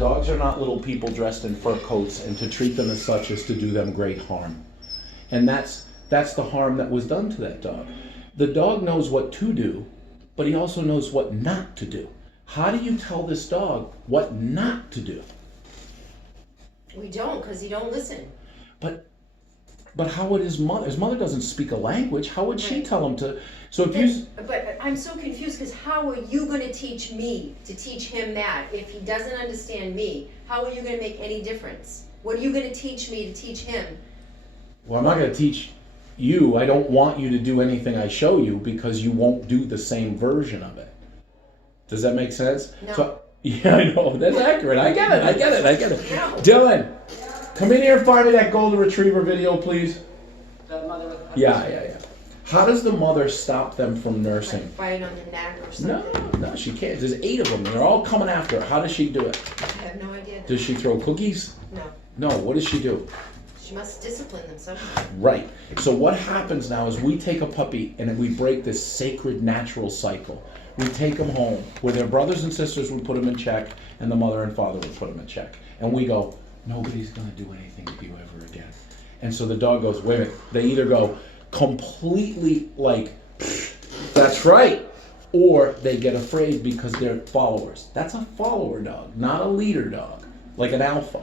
dogs are not little people dressed in fur coats, and to treat them as such is to do them great harm. And that's the harm that was done to that dog. The dog knows what to do, but he also knows what not to do. How do you tell this dog what not to do? We don't, because he don't listen. But how would his mother doesn't speak a language, how would she tell him to, so if you... But I'm so confused, because how are you going to teach me to teach him that? If he doesn't understand me, how are you going to make any difference? What are you going to teach me to teach him? Well, I'm not going to teach you. I don't want you to do anything I show you because you won't do the same version of it. Does that make sense? No. So, yeah, I know. That's accurate. I get it. No. Dylan, come in here and find me that golden retriever video, please. The mother with puppies. Yeah. How does the mother stop them from nursing? Like bite on the neck or something? No, she can't. There's 8 of them. They're all coming after her. How does she do it? I have no idea. Does she throw cookies? No. No. What does she do? She must discipline them somehow. Right. So what happens now is we take a puppy and we break this sacred natural cycle. We take them home where their brothers and sisters would put them in check and the mother and father would put them in check. And we go, nobody's going to do anything to you ever again. And so the dog goes, wait a minute. They either go completely like, that's right, or they get afraid because they're followers. That's a follower dog, not a leader dog, like an alpha.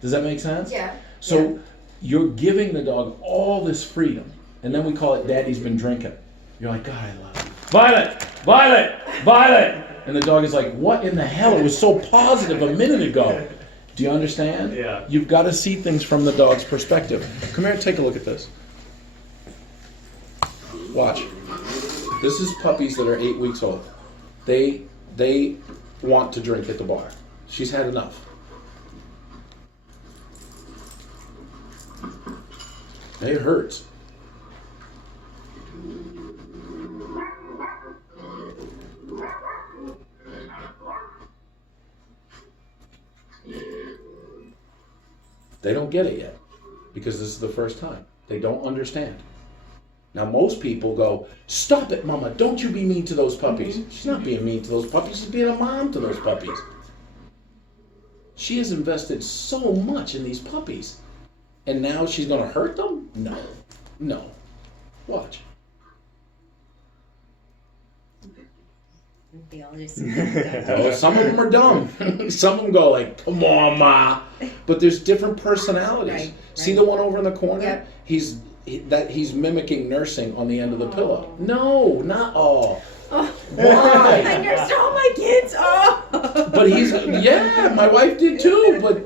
Does that make sense? Yeah. So you're giving the dog all this freedom, and then we call it Daddy's been drinking. You're like, God, I love you. Violet! Violet! Violet! And the dog is like, what in the hell? It was so positive a minute ago. Do you understand? Yeah. You've got to see things from the dog's perspective. Come here and take a look at this. Watch. This is puppies that are 8 weeks old. They want to drink at the bar. She's had enough. It hurts. They don't get it yet because this is the first time. They don't understand. Now most people go, stop it, mama, don't you be mean to those puppies. She's not being mean to those puppies, she's being a mom to those puppies. She has invested so much in these puppies. And now she's going to hurt them? No. Watch. They all just Oh, some of them are dumb. Some of them go like, come on, ma. But there's different personalities. Right. See the one over in the corner? Yep. He's mimicking nursing on the end of the pillow. No, not all. I Why? nursed all my kids. But yeah, my wife did too, but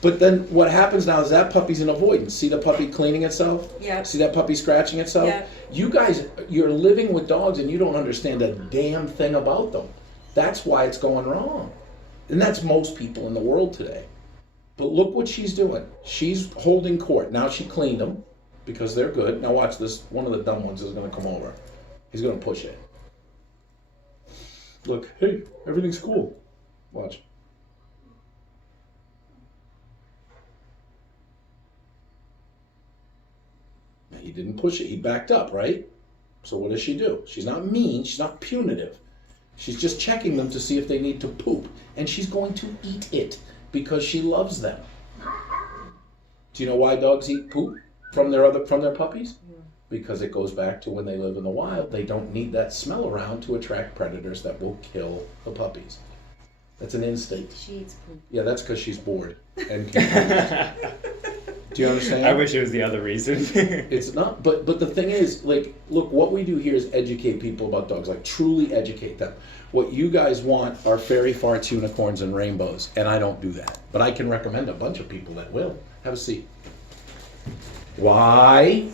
But then what happens now is that puppy's in avoidance. See the puppy cleaning itself? Yep. See that puppy scratching itself? Yep. You guys, you're living with dogs and you don't understand a damn thing about them. That's why it's going wrong. And that's most people in the world today. But look what she's doing. She's holding court. Now she cleaned them because they're good. Now watch this. One of the dumb ones is going to come over. He's going to push it. Look, hey, everything's cool. Watch. He didn't push it. He backed up, right? So what does she do? She's not mean. She's not punitive. She's just checking them to see if they need to poop. And she's going to eat it because she loves them. Do you know why dogs eat poop from their puppies? Because it goes back to when they live in the wild. They don't need that smell around to attract predators that will kill the puppies. That's an instinct. She eats poop. Yeah, that's because she's bored and confused. Do you understand? I wish it was the other reason. It's not, but the thing is, like, look, what we do here is educate people about dogs, like truly educate them. What you guys want are fairy farts, unicorns, and rainbows, and I don't do that. But I can recommend a bunch of people that will. Have a seat. Why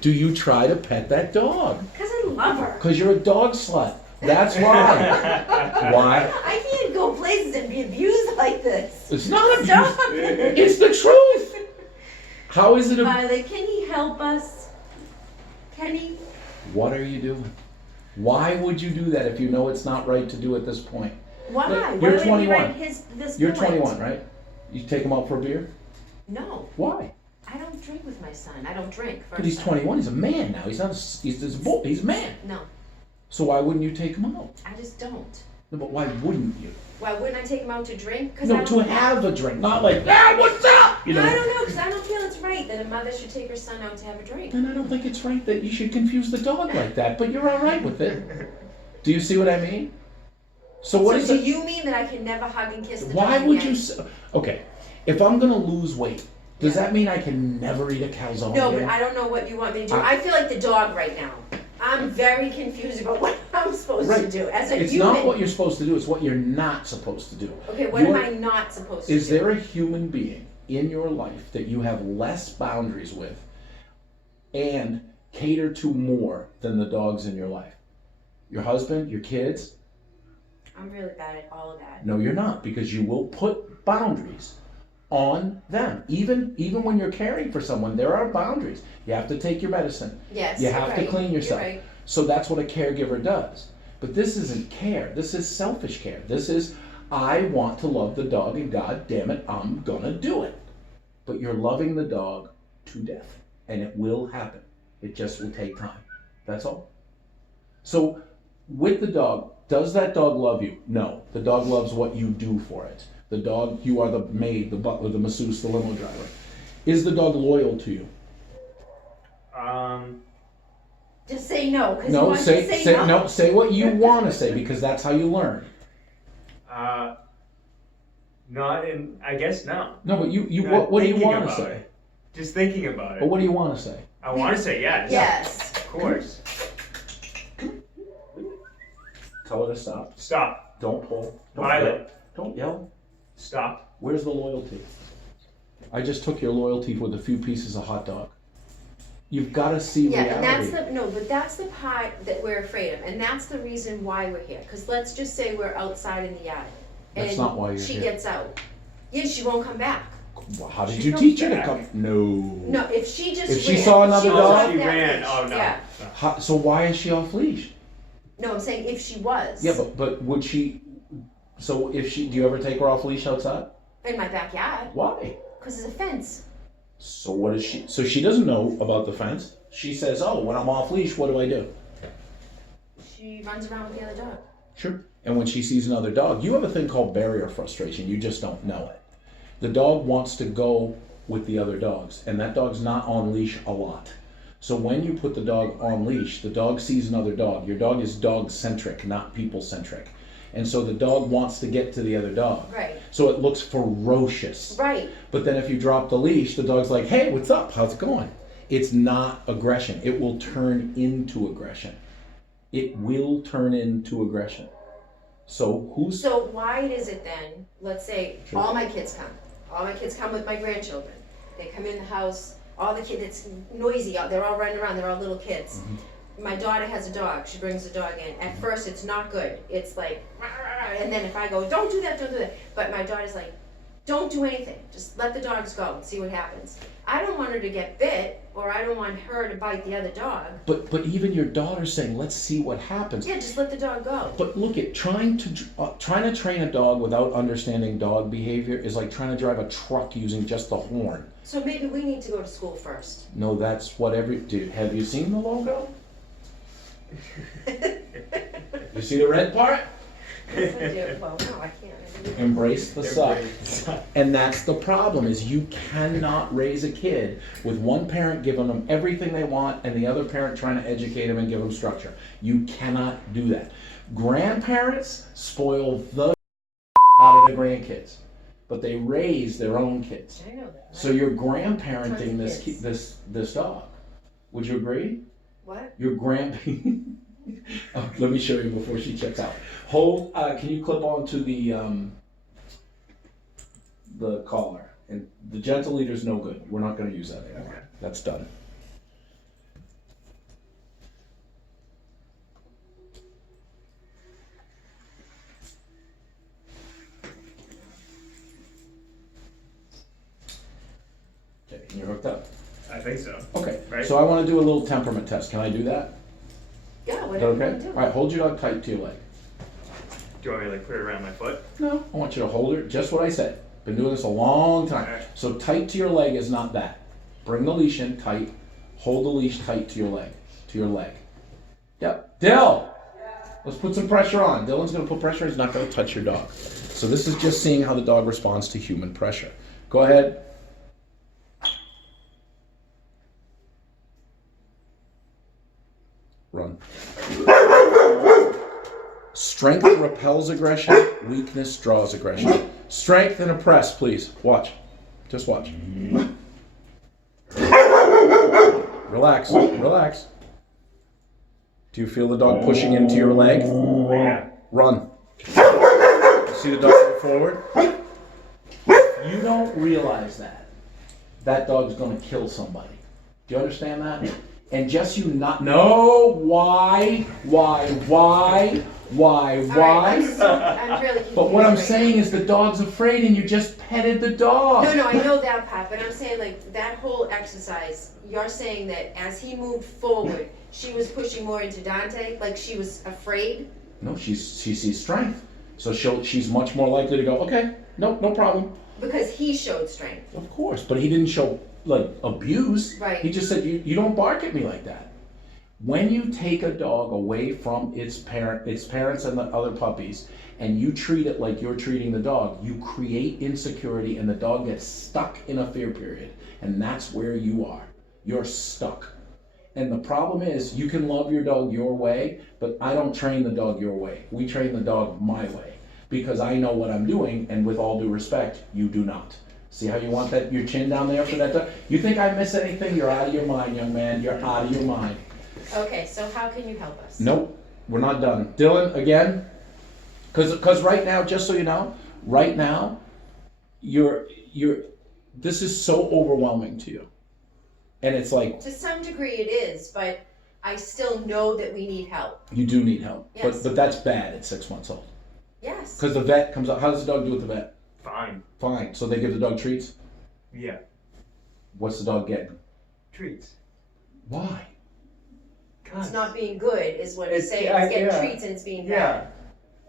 do you try to pet that dog? Because I love her. Because you're a dog slut. That's why. Why? I can't go places and be abused like this. It's not abuse. Stop. It's the truth. How is it? Violet, can he help us? Can he? What are you doing? Why would you do that if you know it's not right to do at this point? Why? Look, Why you're would he 21. write this You're bullet? 21, right? You take him out for a beer? No, Why? I don't drink with my son. I don't drink. But he's 21. He's a man now. He's not. He's a man. No, So why wouldn't you take him out? I just don't. No, but why wouldn't you? Why wouldn't I take him out to drink? No, to have a drink, not like, what's up? You know. I don't know, because I don't feel it's right that a mother should take her son out to have a drink. And I don't think it's right that you should confuse the dog like that, but you're all right with it. Do you see what I mean? So what So is do it? you mean that I can never hug and kiss the Why dog would again? you say, okay, if I'm gonna lose weight, does that mean I can never eat a calzone No, but again? I don't know what you want me to do. I- I feel like the dog right now. I'm very confused about what I'm supposed to Right. do as a It's human. not what you're supposed to do, it's what you're not supposed to do. Okay, what am You're- I not supposed to Is do? there a human being in your life that you have less boundaries with and cater to more than the dogs in your life? Your husband, your kids? I'm really bad at all of that. No, you're not, because you will put boundaries on them. Even when you're caring for someone, there are boundaries. You have to take your medicine. Yes, You you're have to right. clean yourself. You're right. So that's what a caregiver does. But this isn't care. This is selfish care. This is, I want to love the dog and God damn it, I'm gonna do it. But you're loving the dog to death. And it will happen. It just will take time. That's all. So with the dog, does that dog love you? No. The dog loves what you do for it. The dog, you are the maid, the butler, the masseuse, the limo driver. Is the dog loyal to you? Just say no, because you No, want say, to say no. no, say what you want to say because that's how you learn. Not in. I guess no. No, but you Not what do you thinking want to about say? it. Just thinking about it. But what do you want to say? I want to say yes. Yes. Of course. Tell her to stop. Stop. Don't pull. Don't Violet. yell. Don't yell. Stop. Where's the loyalty? I just took your loyalty with a few pieces of hot dog. You've got to see Yeah, reality. and that's the part that we're afraid of, and that's the reason why we're here. Because let's just say we're outside in the yard, and That's not why you're she here. gets out. Yeah, she won't come back. Well, how did She you comes teach her to back. come? No. No, if she just If she ran, saw another was dog? off She that ran. leash. Oh no. Yeah. So why is she off leash? No, I'm saying if she was. Yeah, but would she? So if she, do you ever take her off leash outside? in my backyard, Why? because there's a fence. So what is she? So she doesn't know about the fence. She says, "Oh, when I'm off leash, what do I do?" She runs around with the other dog. Sure. And when she sees another dog, you have a thing called barrier frustration. You just don't know it. The dog wants to go with the other dogs, and that dog's not on leash a lot. So when you put the dog on leash, the dog sees another dog. Your dog is dog centric, not people centric. And so the dog wants to get to the other dog. Right. So it looks ferocious. Right. But then if you drop the leash, the dog's like, "Hey, what's up? How's it going?" It's not aggression. It will turn into aggression. It will turn into aggression. So who's So why is it then, let's say, Sure. all my kids come. All my kids come with my grandchildren. They come in the house, all the kids, it's noisy out, they're all running around, they're all little kids. My daughter has a dog, she brings the dog in. At first, it's not good. It's like, "Rah, rah, rah," and then if I go, don't do that, don't do that. But my daughter's like, don't do anything. Just let the dogs go and see what happens. I don't want her to get bit, or I don't want her to bite the other dog. but even your daughter's saying, "Let's see what happens." Yeah, just let the dog go. But look at trying to train a dog without understanding dog behavior is like trying to drive a truck using just the horn. So maybe we need to go to school first. No, that's what every dude. Have you seen the logo? You see the red part? Yes, I do. Well, no, I can't. Embrace the suck. Embrace. And that's the problem is you cannot raise a kid with one parent giving them everything they want and the other parent trying to educate them and give them structure. You cannot do that. Grandparents spoil the out of the grandkids, but they raise their own kids. I know that. So you're Tons grandparenting of this kids. this dog. Would you agree? What? Your oh, let me show you before she checks out. Hold. Can you clip on to the collar? And the gentle leader's no good. We're not going to use that anymore. Okay. That's done. Okay, and you're hooked up. I think so. Okay. Right. So I want to do a little temperament test. Can I do that? Yeah, Is that whatever you okay? want to All do. right. Hold your dog tight to your leg. Do you want me to like put it around my foot? No, I want you to hold her, just what I said. Been doing this a long time. Alright. So tight to your leg is not that. Bring the leash in tight. Hold the leash tight to your leg. To your leg. Yep. Dill! Let's put some pressure on. Dylan's gonna put pressure, he's not gonna touch your dog. So this is just seeing how the dog responds to human pressure. Go ahead. Run. Strength repels aggression, weakness draws aggression. Strength and a press, please. Watch. Just watch. Relax, relax. Do you feel the dog pushing into your leg? Yeah. Run. See the dog go forward? You don't realize that dog's gonna kill somebody. Do you understand that? And just you not know why? All right, I'm really confused. But what I'm right saying now. is the dog's afraid and you just petted the dog. No, I know that part, but I'm saying like that whole exercise, you're saying that as he moved forward, she was pushing more into Dante, like she was afraid? No, she sees strength. So she's much more likely to go, okay, no problem. Because he showed strength. Of course, but he didn't show like abuse. Right. He just said, you don't bark at me like that. When you take a dog away from its parents and the other puppies, and you treat it like you're treating the dog, you create insecurity and the dog gets stuck in a fear period. And that's where you are. You're stuck. And the problem is, you can love your dog your way, but I don't train the dog your way. We train the dog my way. Because I know what I'm doing, and with all due respect, you do not. See how you want that your chin down there for that dog? You think I miss anything? You're out of your mind, young man. You're out of your mind. Okay, so how can you help us? Nope, we're not done. Dylan, again, because right now, just so you know, right now, this is so overwhelming to you. And it's like, To some degree it is, but I still know that we need help. you do need help. Yes. But that's bad at 6 months old. Yes. Because the vet comes up, how does the dog do with the vet? Fine. Fine, so they give the dog treats? Yeah. What's the dog getting? Treats. Why? It's not being good is what he's It's- saying. yeah, It's getting yeah. treats and it's being Yeah. bad.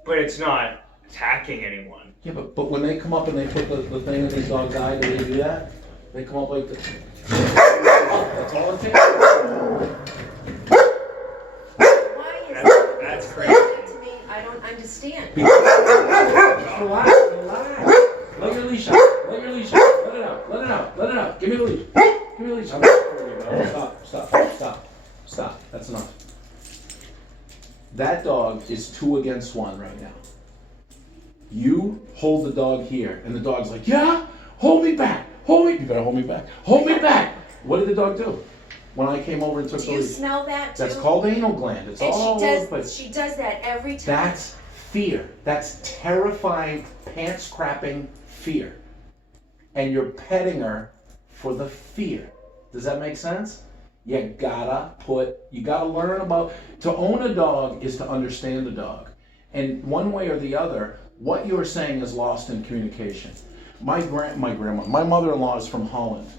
But it's not attacking anyone. Yeah, but when they come up and they put the thing in these dog's eye, do they do that? They come up like this. Oh, that's all it takes. Why is that? That's Explain crazy. it to me. I don't understand. Just relax, relax. Let your leash out. Let your leash out. Let it out. Let it out. Let it out. Give me the leash. Give me the leash. I'm not for you, bro. Stop. That's enough. That dog is 2 against 1 right now. You hold the dog here, and the dog's like, yeah, hold me back. Hold me. You better hold me back. Hold me back. What did the dog do when I came over and took Do the you leash? smell that too? That's called anal gland. It's And all she over the place. does. She does that every time. That's fear. That's terrifying, pants crapping fear. And you're petting her for the fear. Does that make sense? You gotta learn about, to own a dog is to understand a dog. And one way or the other, what you're saying is lost in communication. My mother-in-law is from Holland.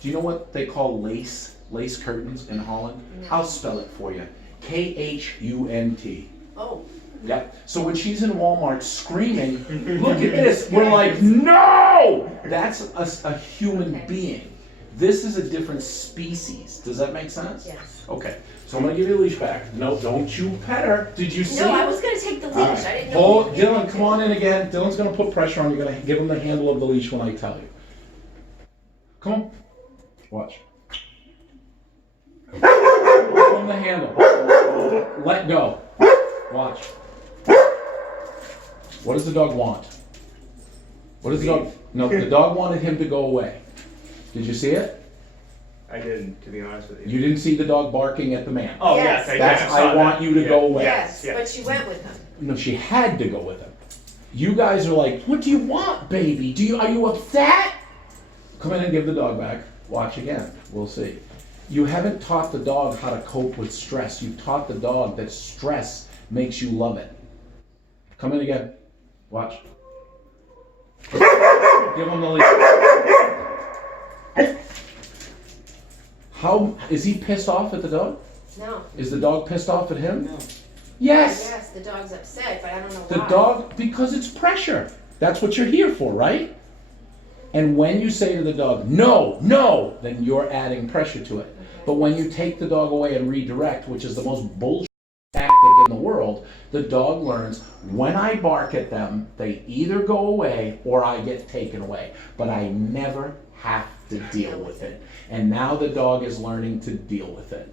Do you know what they call lace curtains in Holland? No. I'll spell it for you. K-H-U-N-T. Oh. Yeah. So when she's in Walmart screaming, look at this, we're like, no! That's a human Okay. being. This is a different species. Does that make sense? Yes. Okay. So I'm gonna give you a leash back. No, don't you pet her. Did you see? No, I was gonna take the leash. All I right. didn't know. Hold, Dylan, come on in again. Dylan's gonna put pressure on you. You're gonna give him the handle of the leash when I tell you. Come on. Watch. Give him the handle. Let go. Watch. What does the dog want? What does the dog? No, the dog wanted him to go away. Did you see it? I didn't, to be honest with you. You didn't see the dog barking at the man. Oh, Yes. yes, I That's, did. saw I want that. you to Yeah. go away. Yes, Yeah. but she went with him. No, she had to go with him. You guys are like, what do you want, baby? Are you upset? Come in and give the dog back. Watch again. We'll see. You haven't taught the dog how to cope with stress. You've taught the dog that stress makes you love it. Come in again. Watch. Give him the lead. How is he pissed off at the dog? No. Is the dog pissed off at him? No. Yes. Yes, the dog's upset, but I don't know The why. dog, because it's pressure. That's what you're here for, right? And when you say to the dog, no, no, then you're adding pressure to it. But when you take the dog away and redirect, which is the most bullshit tactic in the world, the dog learns when I bark at them, they either go away or I get taken away. But I never have to deal with it. And now the dog is learning to deal with it.